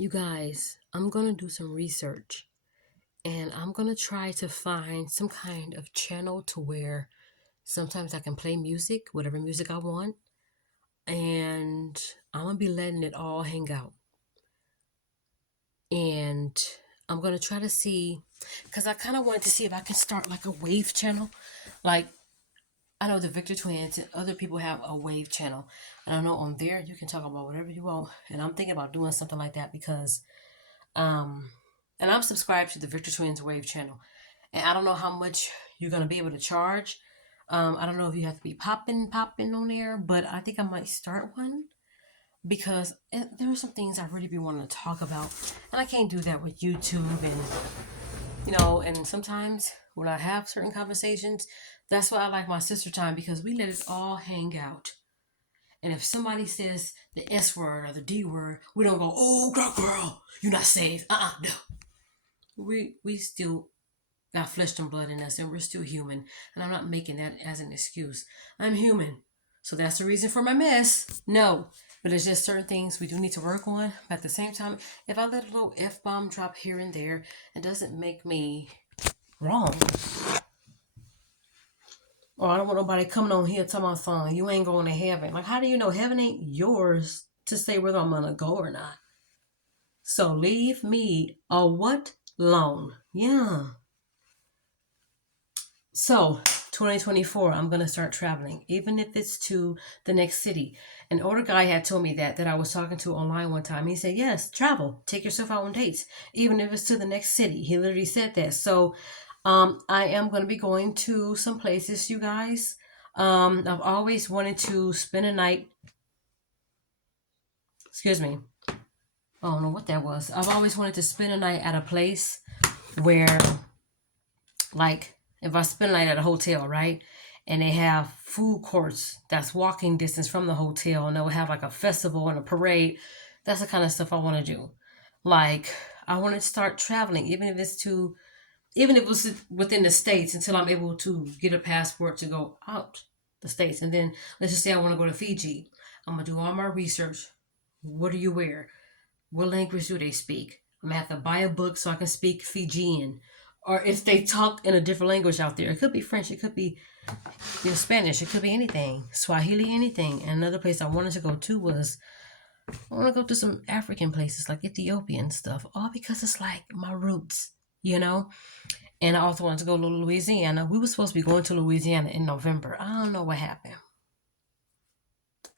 You guys, I'm gonna do some research and I'm gonna try to find some kind of channel to where sometimes I can play music, whatever music I want, and I'm gonna be letting it all hang out. And I'm gonna try to see, because I kind of wanted to see if I can start like a wave channel. Like, I know the Victor Twins and other people have a wave channel. And I know on there you can talk about whatever you want. And I'm thinking about doing something like that because Um, and I'm subscribed to the Victor Twins Wave channel. And I don't know how much you're gonna be able to charge. I don't know if you have to be popping on there, but I think I might start one because there are some things I really be wanting to talk about, and I can't do that with YouTube and sometimes when I have certain conversations, that's why I like my sister time because we let it all hang out. And if somebody says the S word or the D word, we don't go, "Oh, girl, you're not safe." No. We still got flesh and blood in us and we're still human. And I'm not making that as an excuse. I'm human. So that's the reason for my mess. No. But there's just certain things we do need to work on. But at the same time, if I let a little F bomb drop here and there, it doesn't make me wrong. Or I don't want nobody coming on here telling my son, you ain't going to heaven. Like, how do you know heaven ain't yours to say whether I'm going to go or not? So leave me a what? Alone. Yeah. So, 2024, I'm going to start traveling, even if it's to the next city. An older guy had told me that I was talking to online one time. He said, yes, travel, take yourself out on dates, even if it's to the next city. He literally said that. So, I am going to be going to some places, you guys. I've always wanted to spend a night. Excuse me. I don't know what that was. I've always wanted to spend a night at a place where, like, if I spend a night at a hotel, right? And they have food courts that's walking distance from the hotel, and they'll have like a festival and a parade. That's the kind of stuff I want to do. Like, I want to start traveling, even if it was within the states until I'm able to get a passport to go out the states. And then let's just say I want to go to Fiji. I'm gonna do all my research. What do you wear? What language do they speak? I'm gonna have to buy a book so I can speak Fijian. Or if they talk in a different language out there, it could be French, it could be Spanish, it could be anything, Swahili, anything. And another place I wanted to go to was I want to go to some African places like Ethiopian stuff, all because it's like my roots, you know. And I also wanted to go to Louisiana. We were supposed to be going to Louisiana in November. I don't know what happened.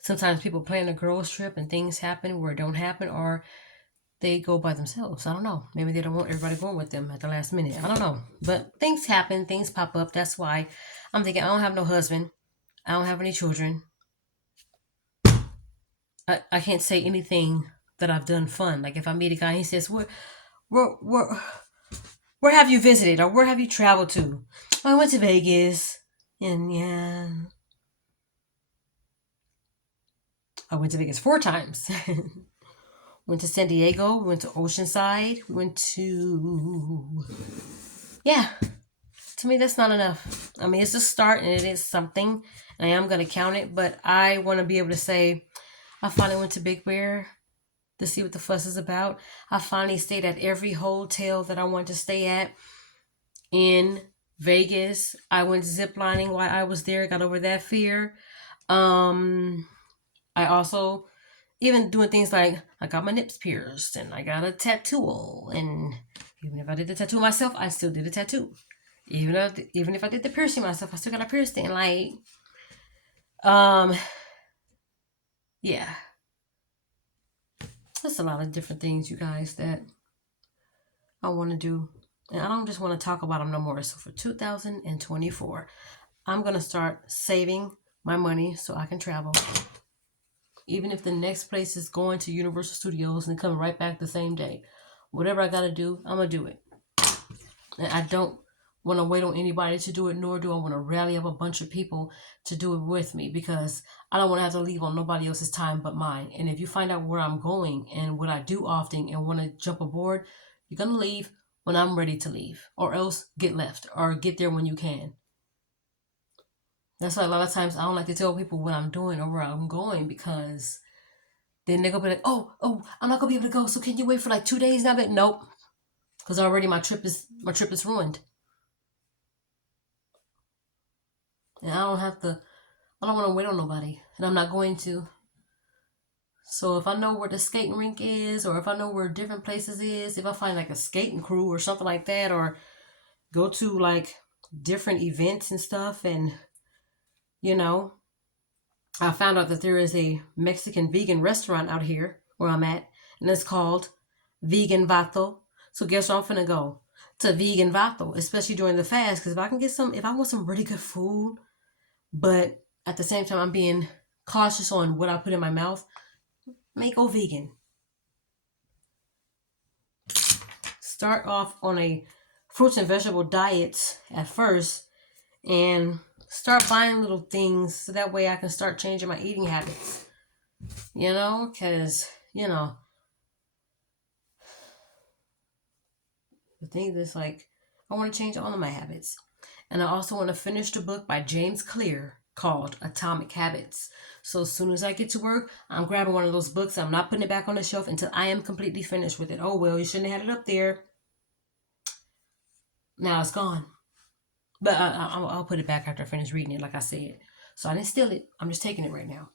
Sometimes people plan a girls trip and things happen where it don't happen, or they go by themselves. I don't know. Maybe they don't want everybody going with them at the last minute. I don't know. But things happen, things pop up. That's why I'm thinking I don't have no husband. I don't have any children. I can't say anything that I've done fun. Like if I meet a guy and he says, where, where, where have you visited or where have you traveled to? "Oh, I went to Vegas. And yeah, I went to Vegas 4 times. Went to San Diego, we went to Oceanside, we went to, yeah, to me that's not enough. I mean, it's a start and it is something, and I am going to count it, but I want to be able to say I finally went to Big Bear to see what the fuss is about. I finally stayed at every hotel that I wanted to stay at in Vegas. I went ziplining while I was there, got over that fear. um I also even doing things like I got my nips pierced and I got a tattoo, and even if I did the tattoo myself, I still did a tattoo. Even if I did the piercing myself, I still got a piercing. Like, um, yeah, that's a lot of different things, you guys, that I want to do, and I don't just want to talk about them no more. So for 2024, I'm gonna start saving my money so I can travel. Even if the next place is going to Universal Studios and coming right back the same day, whatever I gotta do, I'm gonna do it. And I don't want to wait on anybody to do it, nor do I want to rally up a bunch of people to do it with me because I don't want to have to leave on nobody else's time but mine. And if you find out where I'm going and what I do often and want to jump aboard, you're going to leave when I'm ready to leave, or else get left or get there when you can. That's why a lot of times I don't like to tell people what I'm doing or where I'm going because Then they're gonna be like, oh, I'm not gonna be able to go. So can you wait for like 2 days now? But nope, because already my trip is ruined, and I don't have to. I don't want to wait on nobody, and I'm not going to. So if I know where the skating rink is, or if I know where different places is, if I find like a skating crew or something like that, or go to like different events and stuff, and you know, I found out that there is a Mexican vegan restaurant out here where I'm at, and it's called Vegan Vato. So guess where I'm finna go? To Vegan Vato, especially during the fast, because if I want some really good food, but at the same time I'm being cautious on what I put in my mouth, may go vegan. Start off on a fruits and vegetable diet at first, and start buying little things so that way I can start changing my eating habits. Because the thing is like I want to change all of my habits. And I also want to finish the book by James Clear called Atomic Habits. So as soon as I get to work, I'm grabbing one of those books. I'm not putting it back on the shelf until I am completely finished with it. Oh, well, you shouldn't have had it up there. Now it's gone. But I'll put it back after I finish reading it, like I said. So I didn't steal it. I'm just taking it right now.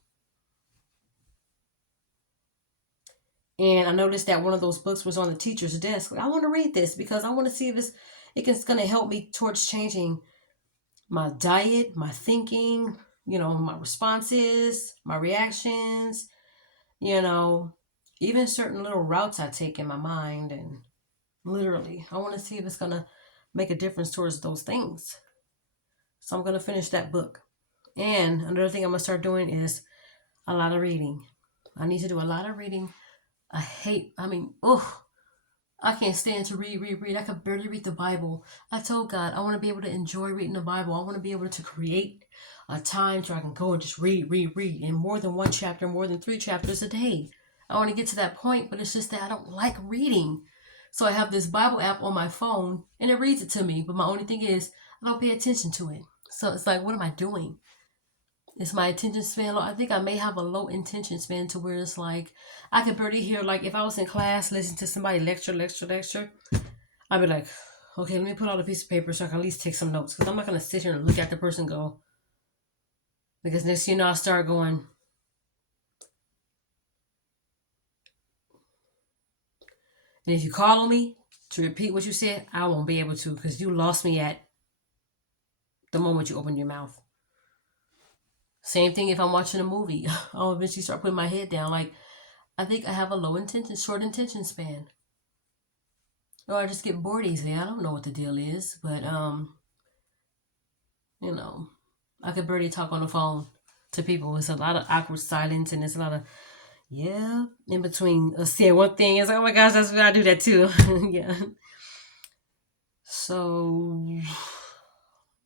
And I noticed that one of those books was on the teacher's desk. I want to read this because I want to see if it's going to help me towards changing my diet, my thinking, my responses, my reactions, even certain little routes I take in my mind. And literally, I want to see if it's going to make a difference towards those things. So I'm going to finish that book. And another thing I'm going to start doing is a lot of reading. I need to do a lot of reading. I can't stand to read. I can barely read the Bible. I told God I want to be able to enjoy reading the Bible. I want to be able to create a time so I can go and just read, and more than one chapter, more than 3 chapters a day. I want to get to that point, but it's just that I don't like reading. So I have this Bible app on my phone, and it reads it to me. But my only thing is, I don't pay attention to it. So it's like, what am I doing? Is my attention span low? I think I may have a low attention span to where it's like I could barely hear. Like if I was in class listening to somebody lecture, I'd be like, okay, let me put out a piece of paper so I can at least take some notes, because I'm not gonna sit here and look at the person and go, because next thing you know I start going. And if you call on me to repeat what you said, I won't be able to, because you lost me at the moment you opened your mouth. Same thing if I'm watching a movie. I'll eventually start putting my head down. Like, I think I have a short attention span. Or I just get bored easily. I don't know what the deal is, but I could barely talk on the phone to people. It's a lot of awkward silence, and it's a lot of in between saying one thing. It's like, oh my gosh, that's what I do that too. Yeah. So,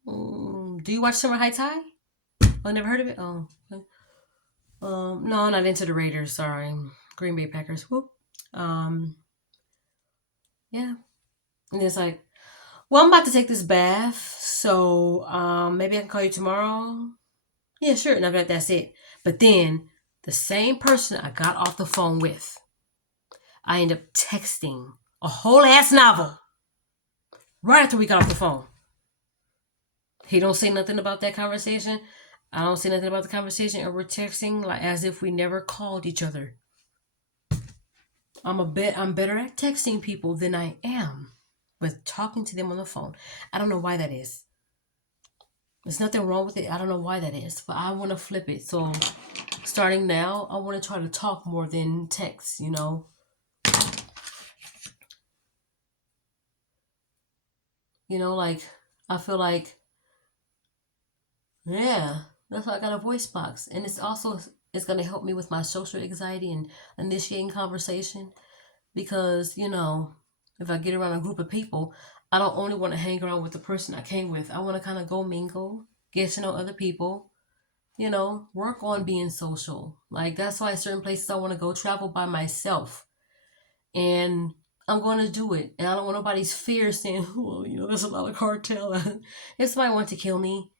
do you watch Summer Heights High? I never heard of it. Oh, okay. No, not into the Raiders. Sorry, Green Bay Packers. Whoop. Yeah, and it's like, well, I'm about to take this bath, so maybe I can call you tomorrow. Yeah, sure. And that's it. But then the same person I got off the phone with, I end up texting a whole ass novel right after we got off the phone. He don't say nothing about that conversation. I don't say nothing about the conversation, and we're texting like as if we never called each other. I'm better at texting people than I am with talking to them on the phone. I don't know why that is. There's nothing wrong with it. I don't know why that is, but I want to flip it. So starting now, I want to try to talk more than text, like I feel like, yeah, that's why I got a voice box. And it's going to help me with my social anxiety and initiating conversation, because, if I get around a group of people, I don't only want to hang around with the person I came with. I want to kind of go mingle, get to know other people, work on being social. Like, that's why certain places I want to go travel by myself. And I'm going to do it. And I don't want nobody's fear saying, well, there's a lot of cartel. If somebody wants to kill me,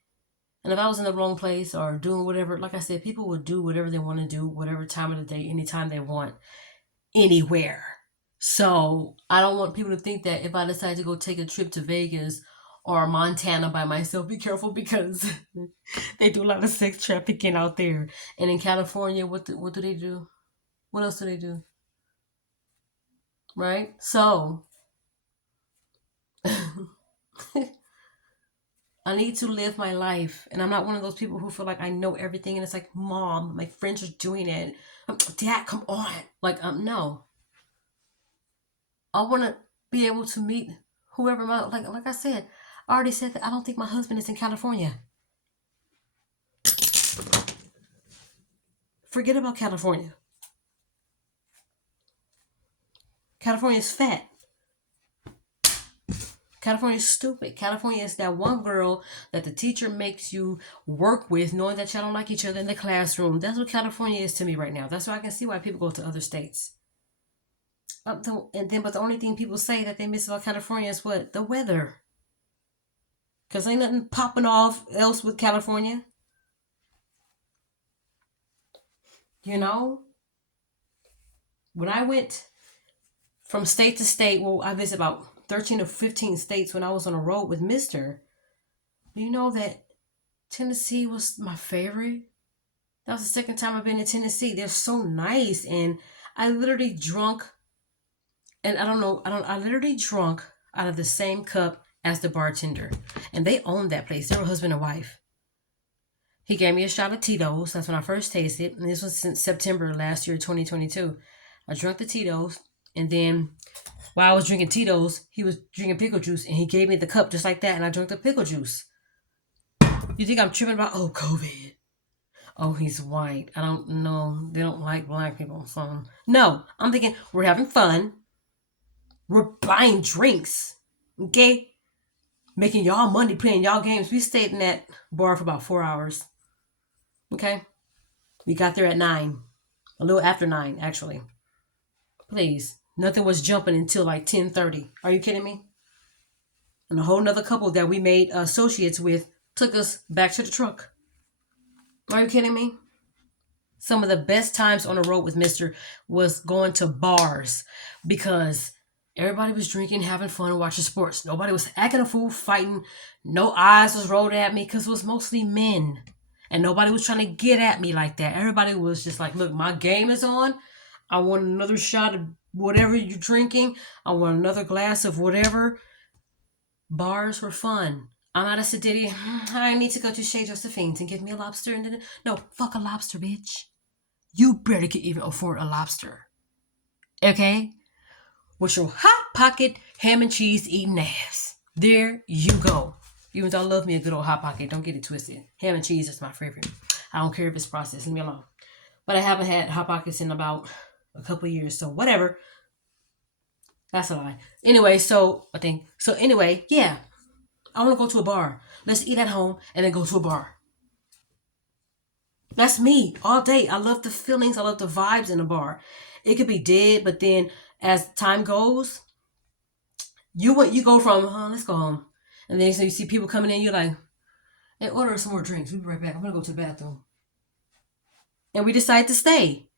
And if I was in the wrong place or doing whatever, like I said, people would do whatever they want to do, whatever time of the day, anytime they want, anywhere. So I don't want people to think that if I decide to go take a trip to Vegas or Montana by myself, be careful because they do a lot of sex trafficking out there. And in California, what do they do? What else do they do? Right? So I need to live my life. And I'm not one of those people who feel like I know everything. And it's like, Mom, my friends are doing it. Dad, come on. Like, no. I want to be able to meet whoever like I said, I already said that I don't think my husband is in California. Forget about California. California's fat. California's stupid. California is that one girl that the teacher makes you work with, knowing that y'all don't like each other in the classroom. That's what California is to me right now. That's why I can see why people go to other states. But the only thing people say that they miss about California is what? The weather. Because ain't nothing popping off else with California. You know? When I went from state to state, well, I visited about 13 or 15 states when I was on a road with Mr. You know that Tennessee was my favorite? That was the second time I've been in Tennessee. They're so nice. And I literally drunk, and I literally drunk out of the same cup as the bartender. And they owned that place. They were husband and wife. He gave me a shot of Tito's. That's when I first tasted. And this was since September last year, 2022. I drank the Tito's. And then while I was drinking Tito's, he was drinking pickle juice. And he gave me the cup just like that. And I drank the pickle juice. You think I'm tripping about, COVID? Oh, he's white. I don't know. They don't like black people. So, no. I'm thinking, we're having fun. We're buying drinks. Okay? Making y'all money playing y'all games. We stayed in that bar for about 4 hours. Okay? We got there at 9. A little after 9, actually. Please. Nothing was jumping until like 10:30. Are you kidding me? And a whole nother couple that we made associates with took us back to the truck. Are you kidding me? Some of the best times on the road with Mr. was going to bars because everybody was drinking, having fun, watching sports. Nobody was acting a fool, fighting. No eyes was rolled at me because it was mostly men. And nobody was trying to get at me like that. Everybody was just like, look, my game is on. I want another shot of whatever you're drinking. I want another glass of whatever. Bars were fun. I'm out of Sedity. I need to go to Chez Josephine's and get me a lobster. And then, no, fuck a lobster, bitch. You better can even afford a lobster. Okay? With your hot pocket ham and cheese eating ass. There you go. Even though I love me a good old hot pocket, don't get it twisted. Ham and cheese is my favorite. I don't care if it's processed. Leave me alone. But I haven't had hot pockets in about a couple of years, so whatever. That's a lie. Anyway, yeah. I want to go to a bar. Let's eat at home and then go to a bar. That's me all day. I love the feelings. I love the vibes in a bar. It could be dead, but then as time goes, you go from, let's go home. And then so you see people coming in, you're like, hey, order some more drinks. We'll be right back. I'm going to go to the bathroom. And we decide to stay.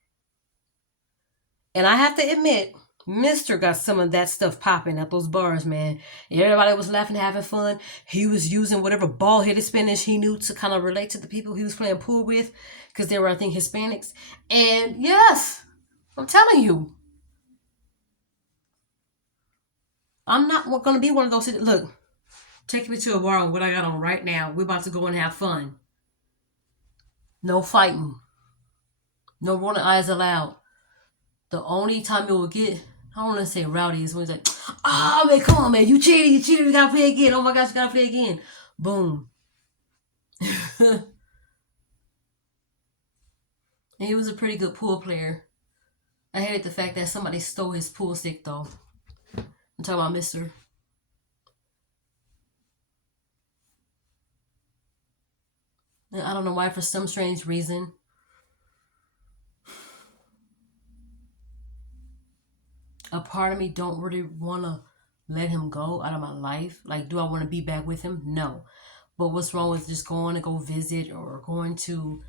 And I have to admit, Mr. got some of that stuff popping at those bars, man. Everybody was laughing, having fun. He was using whatever ball-headed Spanish he knew to kind of relate to the people he was playing pool with, because they were, I think, Hispanics. And yes, I'm telling you, I'm not going to be one of those. Look, take me to a bar on what I got on right now. We're about to go and have fun. No fighting. No rolling eyes allowed. The only time it will get, I don't want to say rowdy, is when it's like, man, come on, man, you cheated, we gotta play again. Oh my gosh, we gotta play again. Boom. And he was a pretty good pool player. I hated the fact that somebody stole his pool stick, though. I'm talking about Mr. And I don't know why, for some strange reason, a part of me don't really want to let him go out of my life. Like, do I want to be back with him? No. But what's wrong with just going to go visit or going to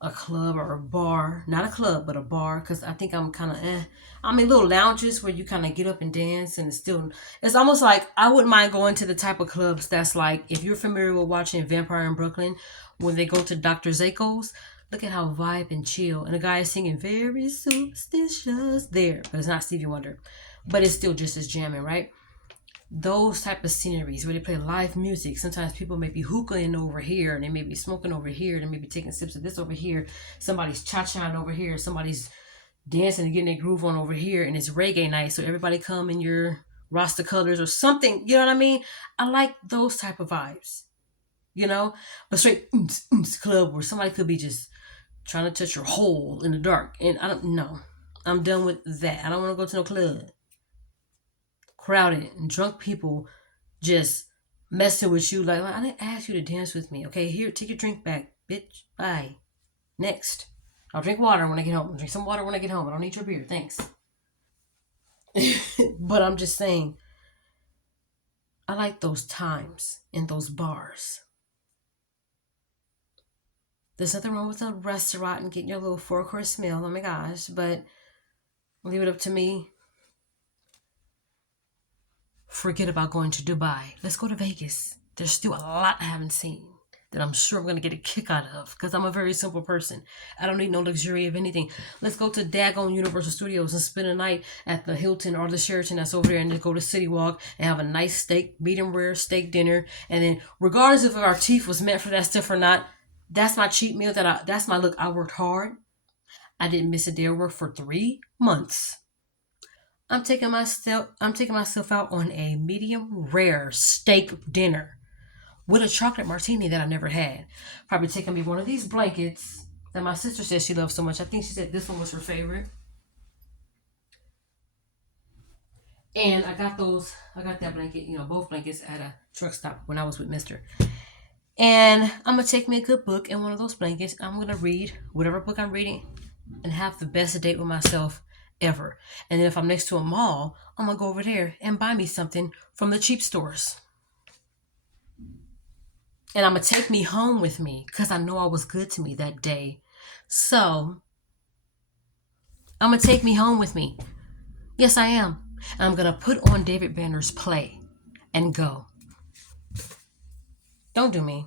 a club or a bar? Not a club, but a bar. Because I think I'm kind of I mean, little lounges where you kind of get up and dance, and it's almost like I wouldn't mind going to the type of clubs that's like, if you're familiar with watching Vampire in Brooklyn, when they go to Dr. Zako's, look at how vibe and chill. And the guy is singing very superstitious there, but it's not Stevie Wonder. But it's still just as jamming, right? Those type of sceneries where they play live music. Sometimes people may be hookahing over here, and they may be smoking over here, they may be taking sips of this over here. Somebody's cha-chaing over here. Somebody's dancing and getting their groove on over here, and it's reggae night, so everybody come in your Rasta colors or something. You know what I mean? I like those type of vibes, you know. But straight club where somebody could be just trying to touch your hole in the dark, and I don't know. I'm done with that. I don't want to go to no club. Crowded and drunk people just messing with you. Like, I didn't ask you to dance with me. Okay, here, take your drink back, bitch. Bye. Next. I'll drink water when I get home. I'll drink some water when I get home. I don't need your beer. Thanks. But I'm just saying, I like those times in those bars. There's nothing wrong with a restaurant and getting your little 4-course meal. Oh my gosh. But leave it up to me. Forget about going to Dubai. Let's go to Vegas. There's still a lot I haven't seen that I'm sure I'm going to get a kick out of, because I'm a very simple person. I don't need no luxury of anything. Let's go to daggone Universal Studios and spend a night at the Hilton or the Sheraton that's over there, and just go to City Walk and have a nice steak, medium rare steak dinner. And then regardless if our teeth was meant for that stuff or not, that's my cheat meal. That's my look. I worked hard. I didn't miss a day of work for 3 months. I'm taking myself out on a medium rare steak dinner with a chocolate martini that I never had. Probably taking me one of these blankets that my sister said she loves so much. I think she said this one was her favorite. And I got that blanket, both blankets at a truck stop when I was with Mister. And I'm going to take me a good book in one of those blankets. I'm going to read whatever book I'm reading and have the best date with myself ever. And then if I'm next to a mall, I'm going to go over there and buy me something from the cheap stores. And I'm going to take me home with me because I know I was good to me that day. So I'm going to take me home with me. Yes, I am. And I'm going to put on David Banner's play and go. Don't do me.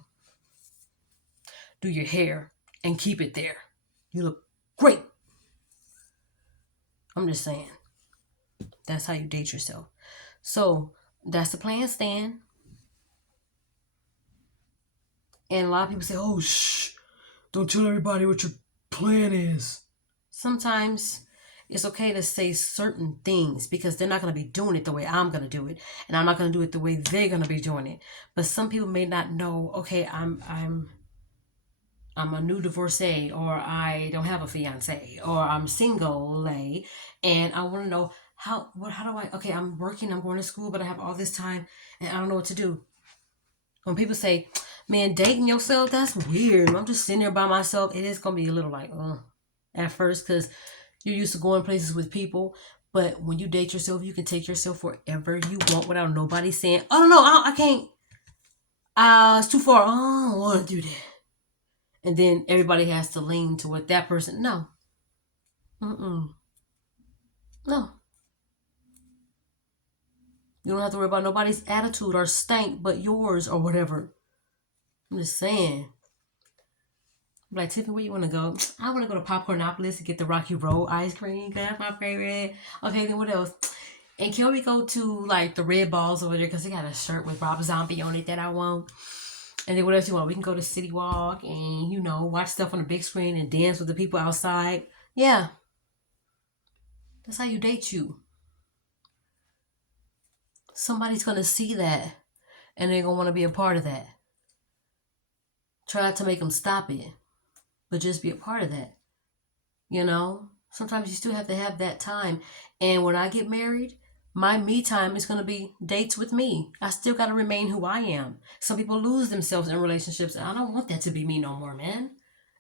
Do your hair and keep it there. You look great. I'm just saying. That's how you date yourself. So that's the plan, Stan. And a lot of people say, oh, shh, don't tell everybody what your plan is. Sometimes it's okay to say certain things because they're not going to be doing it the way I'm going to do it. And I'm not going to do it the way they're going to be doing it. But some people may not know, okay, I'm a new divorcee, or I don't have a fiance, or I'm single, and I want to know how do I, okay, I'm working, I'm going to school, but I have all this time and I don't know what to do. When people say, man, dating yourself, that's weird. I'm just sitting there by myself. It is going to be a little like, at first, because you're used to going places with people. But when you date yourself, you can take yourself wherever you want without nobody saying, oh, no, I can't. It's too far. I don't want to do that. And then everybody has to lean to what that person, no. No. You don't have to worry about nobody's attitude or stank but yours or whatever. I'm just saying. I'm like, Tiffany, where you want to go? I want to go to Popcornopolis to get the Rocky Road ice cream. That's my favorite. Okay, then what else? And can we go to like the Red Balls over there? Because they got a shirt with Rob Zombie on it that I want. And then what else you want? We can go to City Walk and, watch stuff on the big screen and dance with the people outside. Yeah. That's how you date you. Somebody's going to see that and they're going to want to be a part of that. Try not to make them stop it, but just be a part of that. Sometimes you still have to have that time. And when I get married, my me time is going to be dates with me. I still got to remain who I am. Some people lose themselves in relationships, and I don't want that to be me no more, man.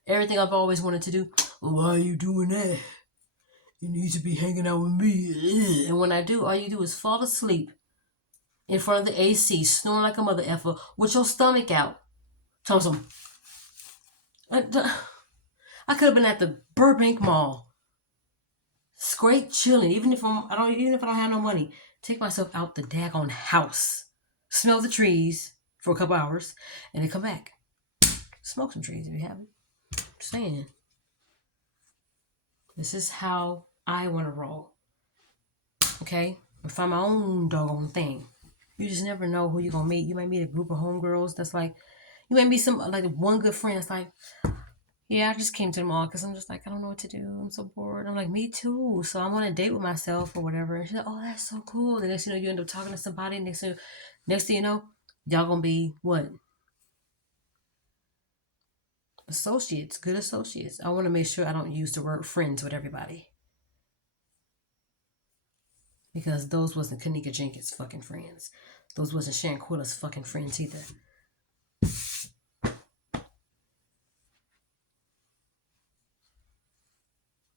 Everything I've always wanted to do, why are you doing that? You need to be hanging out with me. And when I do, all you do is fall asleep in front of the AC, snoring like a mother effer with your stomach out. So some, I could have been at the Burbank Mall, straight chilling. Even if even if I don't have no money, take myself out the daggone house, smell the trees for a couple hours, and then come back, smoke some trees if you haven't. Just saying, this is how I want to roll. Okay, and find my own doggone thing. You just never know who you're gonna meet. You might meet a group of homegirls that's like, you might meet some like one good friend that's like, yeah, I just came to the mall because I'm just like, I don't know what to do. I'm so bored. I'm like, me too. So I'm on a date with myself or whatever. And she's like, oh, that's so cool. The next thing you know, you end up talking to somebody. Next thing you know, y'all gonna be what? Associates, good associates. I want to make sure I don't use the word friends with everybody. Because those wasn't Kanika Jenkins' fucking friends. Those wasn't Shanquilla's fucking friends either.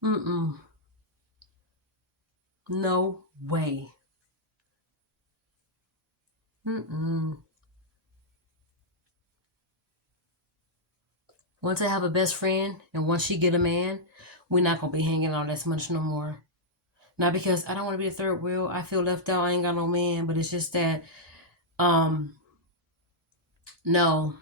Mm-mm. No way. Mm-mm. Once I have a best friend and once she get a man, we're not gonna be hanging out as much no more. Not because I don't want to be a third wheel. I feel left out. I ain't got no man, but it's just that, no.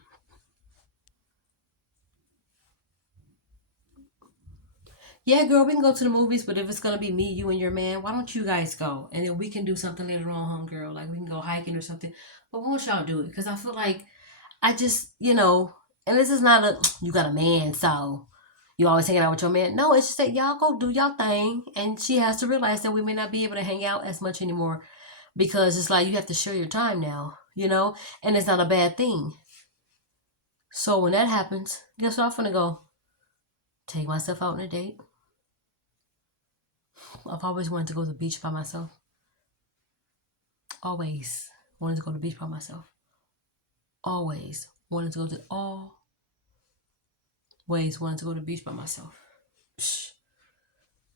Yeah, girl, we can go to the movies, but if it's gonna be me, you, and your man, why don't you guys go? And then we can do something later on, home girl. Like we can go hiking or something. But why don't y'all do it? Because I feel like I just, and this is not you got a man, so you always hanging out with your man. No, it's just that y'all go do y'all thing. And she has to realize that we may not be able to hang out as much anymore because it's like you have to share your time now, and it's not a bad thing. So when that happens, guess what I'm gonna go? Take myself out on a date. I've always wanted to go to the beach by myself. Always wanted to go to the beach by myself. Always wanted to go to the beach by myself. Psh,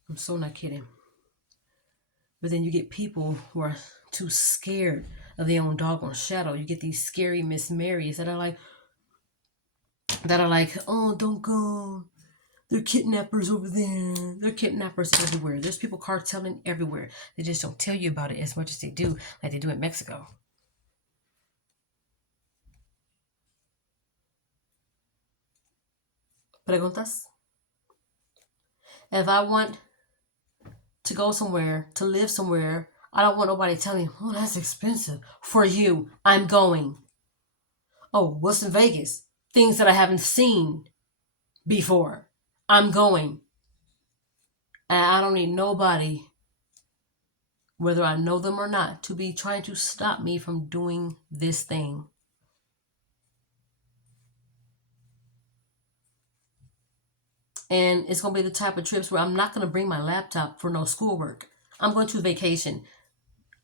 I'm so not kidding. But then you get people who are too scared of their own doggone shadow. You get these scary Miss Marys that are like, oh, don't go. They're kidnappers over there. They're kidnappers everywhere. There's people carteling everywhere. They just don't tell you about it as much as they do, like they do in Mexico. Preguntas? If I want to go somewhere, to live somewhere, I don't want nobody telling me, oh, that's expensive. For you, I'm going. Oh, what's in Vegas? Things that I haven't seen before. I'm going. And I don't need nobody, whether I know them or not, to be trying to stop me from doing this thing. And it's going to be the type of trips where I'm not going to bring my laptop for no schoolwork. I'm going to vacation.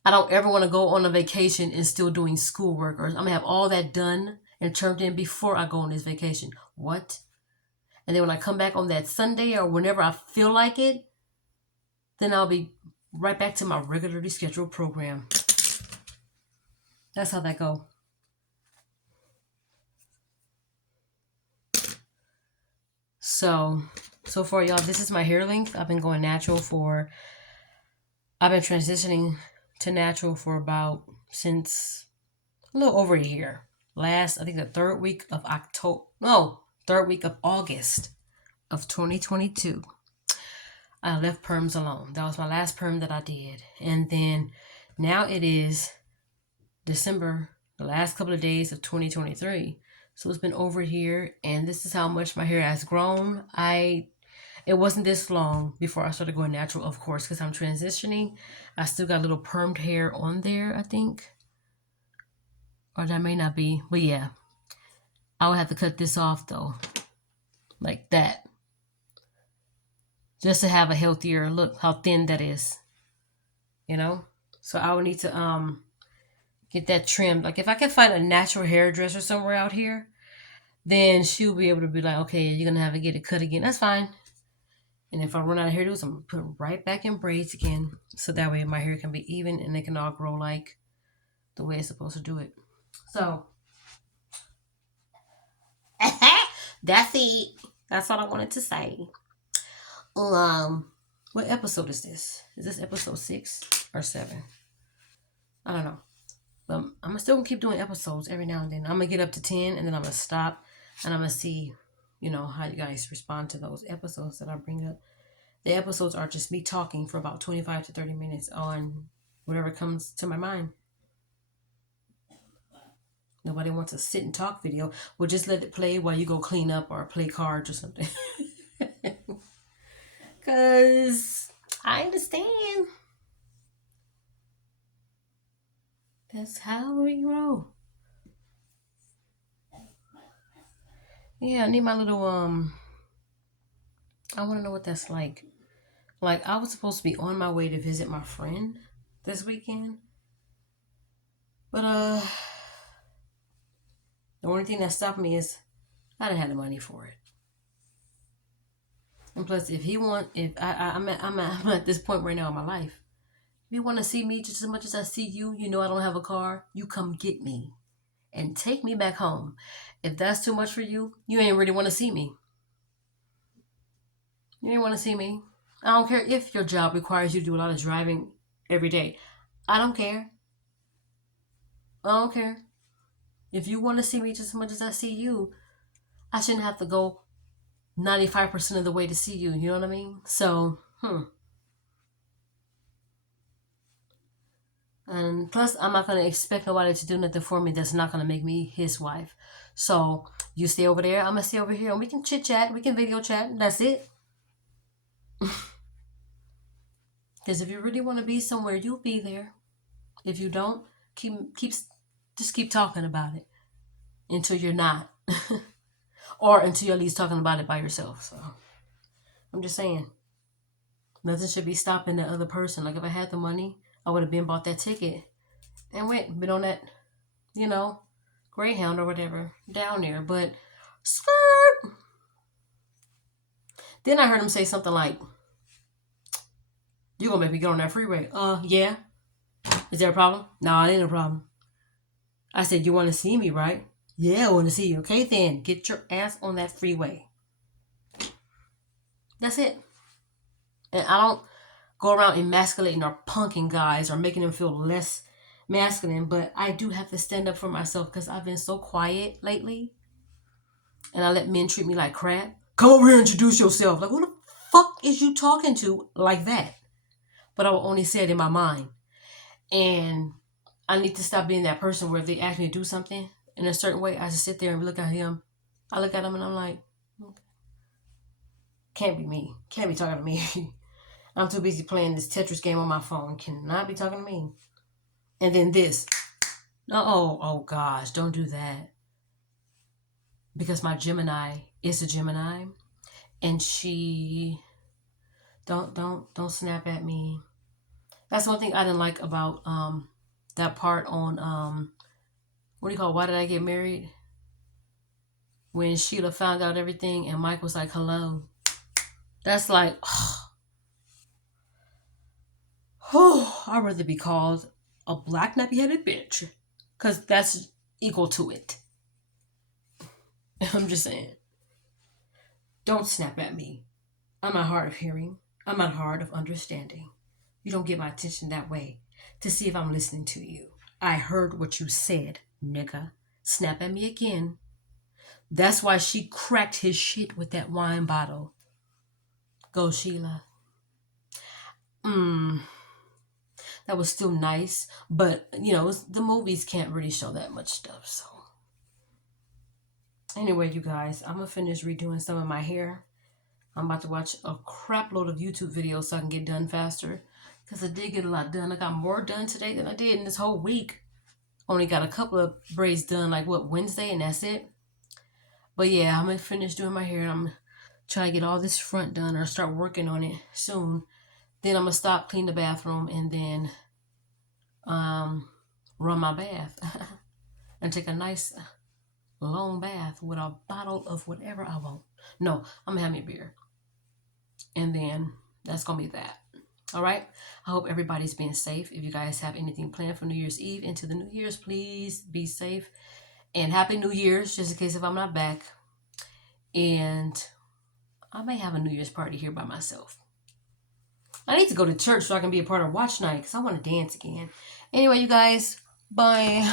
I don't ever want to go on a vacation and still doing schoolwork, or I'm going to have all that done and turned in before I go on this vacation. What? And then when I come back on that Sunday or whenever I feel like it, then I'll be right back to my regularly scheduled program. That's how that go. So far, y'all, this is my hair length. I've been going natural I've been transitioning to natural for since a little over a year. I think the third week of August of 2022. I left perms alone. That was my last perm that I did. And then now it is December, the last couple of days of 2023. So it's been over a year, and this is how much my hair has grown. It wasn't this long before I started going natural, of course, because I'm transitioning. I still got a little permed hair on there, I think. Or that may not be. But yeah. I would have to cut this off, though. Like that. Just to have a healthier look, how thin that is. So I would need to get that trimmed. Like if I can find a natural hairdresser somewhere out here, then she'll be able to be like, okay, you're going to have to get it cut again. That's fine. And if I run out of hairdos, I'm going to put them right back in braids again. So that way my hair can be even and they can all grow like the way it's supposed to do it. So That's it. That's all I wanted to say. Um, what episode is this? Is this episode 6 or 7? I don't know. But I'm still gonna keep doing episodes every now and then. I'm gonna get up to 10 and then I'm gonna stop and I'm gonna see, how you guys respond to those episodes that I bring up. The episodes are just me talking for about 25 to 30 minutes on whatever comes to my mind. Nobody wants a sit and talk video. Well, just let it play while you go clean up or play cards or something. Because I understand. That's how we roll. Yeah, I need my little, I want to know what that's like. Like, I was supposed to be on my way to visit my friend this weekend. But, the only thing that stopped me is I didn't have the money for it. And plus, I'm at this point right now in my life. If you want to see me just as much as I see you, I don't have a car, you come get me and take me back home. If that's too much for you, you ain't really want to see me. You ain't want to see me. I don't care if your job requires you to do a lot of driving every day. I don't care. I don't care. If you want to see me just as much as I see you, I shouldn't have to go 95% of the way to see you. You know what I mean? So, And plus, I'm not going to expect nobody to do nothing for me that's not going to make me his wife. So, you stay over there, I'm going to stay over here, and we can chit chat, we can video chat, and that's it. Because if you really want to be somewhere, you'll be there. If you don't, just keep talking about it until you're not. Or until you're at least talking about it by yourself. So, I'm just saying. Nothing should be stopping the other person. Like, if I had the money, I would have been bought that ticket and been on that, Greyhound or whatever down there. But skirt. Then I heard him say something like, "You gonna make me get on that freeway?" Yeah. Is there a problem? No, it ain't a problem. I said, "You want to see me, right?" "Yeah, I want to see you." "Okay, then get your ass on that freeway." That's it. And I don't go around emasculating or punking guys or making them feel less masculine, but I do have to stand up for myself because I've been so quiet lately. And I let men treat me like crap. "Come over here and introduce yourself." Like, who the fuck is you talking to like that? But I will only say it in my mind. And I need to stop being that person where if they ask me to do something in a certain way, I just sit there and look at him. I look at him and I'm like, okay. Can't be me. Can't be talking to me. I'm too busy playing this Tetris game on my phone. Cannot be talking to me. And then this. Oh gosh, don't do that. Because my Gemini is a Gemini. And she don't snap at me. That's one thing I didn't like about that part on what do you call it? Why Did I Get Married? When Sheila found out everything and Mike was like, "Hello." That's like, I'd rather be called a black nappy headed bitch. Because that's equal to it. I'm just saying. Don't snap at me. I'm not hard of hearing. I'm not hard of understanding. You don't get my attention that way to see if I'm listening to you. I heard what you said, nigga. Snap at me again. That's why she cracked his shit with that wine bottle. Go, Sheila. That was still nice, but the movies can't really show that much stuff. So anyway, you guys, I'm gonna finish redoing some of my hair. I'm about to watch a crap load of YouTube videos so I can get done faster, because I did get a lot done. I got more done today than I did in this whole week. Only got a couple of braids done, like Wednesday, and that's it. But yeah, I'm gonna finish doing my hair. I'm trying to get all this front done or start working on it soon. Then I'm gonna stop, clean the bathroom, and then run my bath and take a nice long bath with a bottle of whatever I want. No, I'm gonna have me a beer. And then that's gonna be that. All right. I hope everybody's being safe. If you guys have anything planned for New Year's Eve into the New Year's, please be safe. And Happy New Year's, just in case if I'm not back. And I may have a New Year's party here by myself. I need to go to church so I can be a part of watch night because I want to dance again. Anyway, you guys, bye.